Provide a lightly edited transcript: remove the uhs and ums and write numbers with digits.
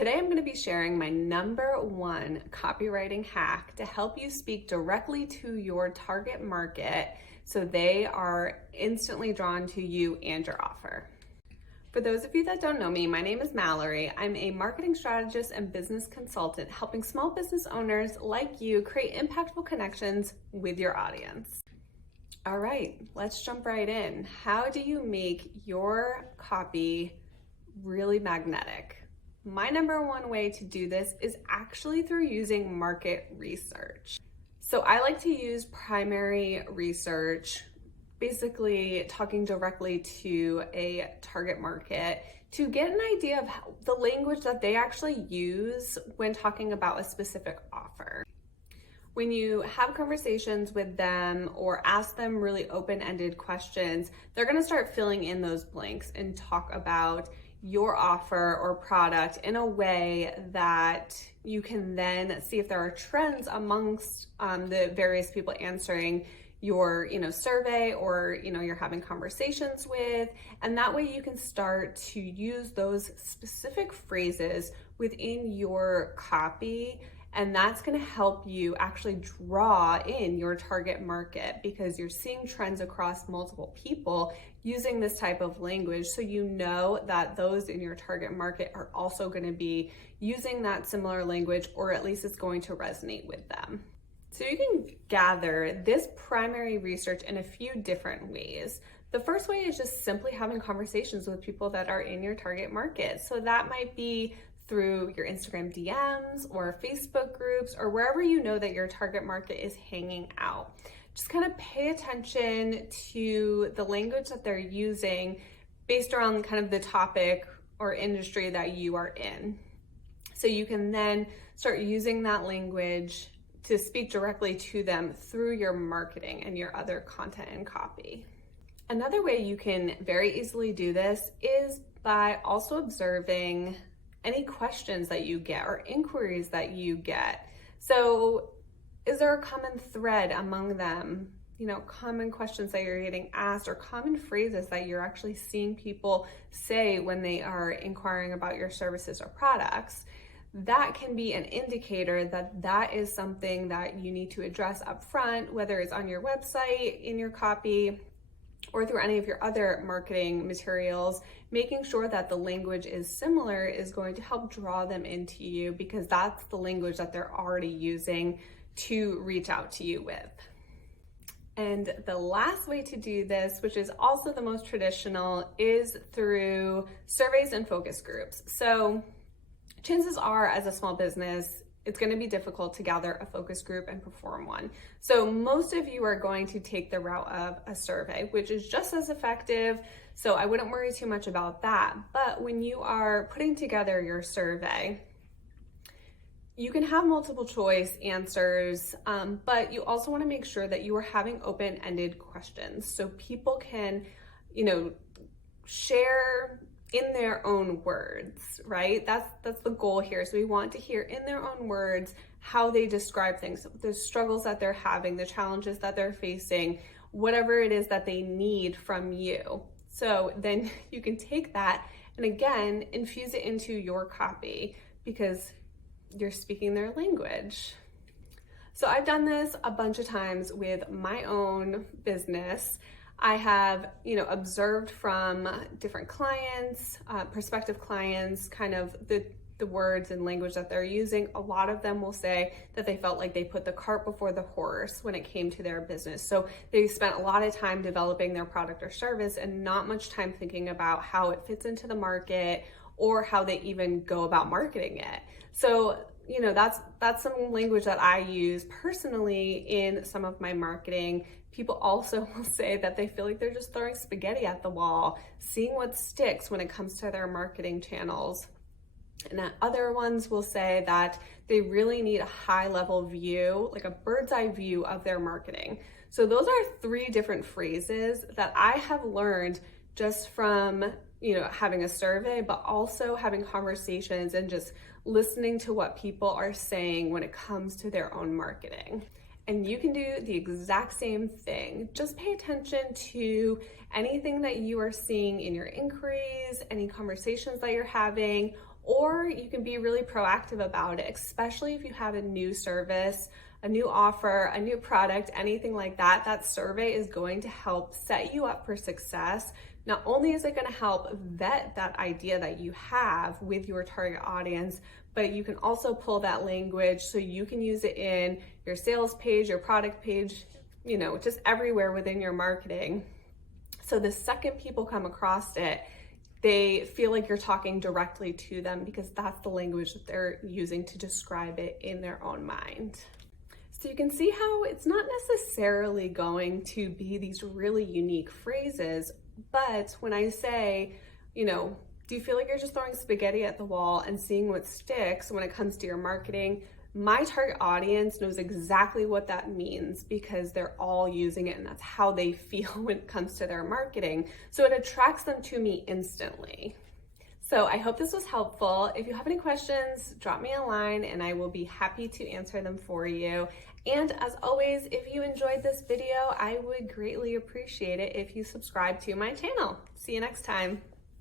Today I'm going to be sharing my #1 copywriting hack to help you speak directly to your target market so they are instantly drawn to you and your offer. For those of you that don't know me, my name is Mallory. I'm a marketing strategist and business consultant helping small business owners like you create impactful connections with your audience. All right, let's jump right in. How do you make your copy really magnetic? My #1 way to do this is actually through using market research. So I like to use primary research, basically talking directly to a target market to get an idea of the language that they actually use when talking about a specific offer. When you have conversations with them or ask them really open-ended questions, they're gonna start filling in those blanks and talk about your offer or product in a way that you can then see if there are trends amongst the various people answering your survey or you're having conversations with, and that way you can start to use those specific phrases within your copy, and that's going to help you actually draw in your target market because you're seeing trends across multiple people using this type of language, so you know that those in your target market are also going to be using that similar language, or at least it's going to resonate with them. So you can gather this primary research in a few different ways. The first way is just simply having conversations with people that are in your target market. So that might be through your Instagram DMs or Facebook groups or wherever you know that your target market is hanging out. Just kind of pay attention to the language that they're using based around kind of the topic or industry that you are in. So you can then start using that language to speak directly to them through your marketing and your other content and copy. Another way you can very easily do this is by also observing any questions that you get or inquiries that you get. So is there a common thread among them? Common questions that you're getting asked or common phrases that you're actually seeing people say when they are inquiring about your services or products. That can be an indicator that that is something that you need to address up front, whether it's on your website, in your copy, or through any of your other marketing materials. Making sure that the language is similar is going to help draw them into you because that's the language that they're already using to reach out to you with. And the last way to do this, which is also the most traditional, is through surveys and focus groups. So chances are, as a small business, it's going to be difficult to gather a focus group and perform one. So most of you are going to take the route of a survey, which is just as effective. So I wouldn't worry too much about that. But when you are putting together your survey, you can have multiple choice answers, but you also want to make sure that you are having open-ended questions so people can, share in their own words, right? That's the goal here. So we want to hear in their own words how they describe things, the struggles that they're having, the challenges that they're facing, whatever it is that they need from you. So then you can take that and again, infuse it into your copy because you're speaking their language. So I've done this a bunch of times with my own business. I have, observed from different clients, prospective clients, kind of the words and language that they're using. A lot of them will say that they felt like they put the cart before the horse when it came to their business. So they spent a lot of time developing their product or service and not much time thinking about how it fits into the market or how they even go about marketing it. So that's some language that I use personally in some of my marketing. People also will say that they feel like they're just throwing spaghetti at the wall, seeing what sticks when it comes to their marketing channels. And other ones will say that they really need a high level view, like a bird's eye view of their marketing. So those are 3 different phrases that I have learned just from, having a survey, but also having conversations and just listening to what people are saying when it comes to their own marketing. And you can do the exact same thing. Just pay attention to anything that you are seeing in your inquiries, any conversations that you're having, or you can be really proactive about it, especially if you have a new service, a new offer, a new product, anything like that. That survey is going to help set you up for success. Not only is it going to help vet that idea that you have with your target audience, but you can also pull that language so you can use it in your sales page, your product page, just everywhere within your marketing. So the second people come across it, they feel like you're talking directly to them because that's the language that they're using to describe it in their own mind. So you can see how it's not necessarily going to be these really unique phrases, but when I say, do you feel like you're just throwing spaghetti at the wall and seeing what sticks when it comes to your marketing? My target audience knows exactly what that means because they're all using it and that's how they feel when it comes to their marketing. So it attracts them to me instantly. So I hope this was helpful. If you have any questions, drop me a line and I will be happy to answer them for you. And as always, if you enjoyed this video, I would greatly appreciate it if you subscribe to my channel. See you next time.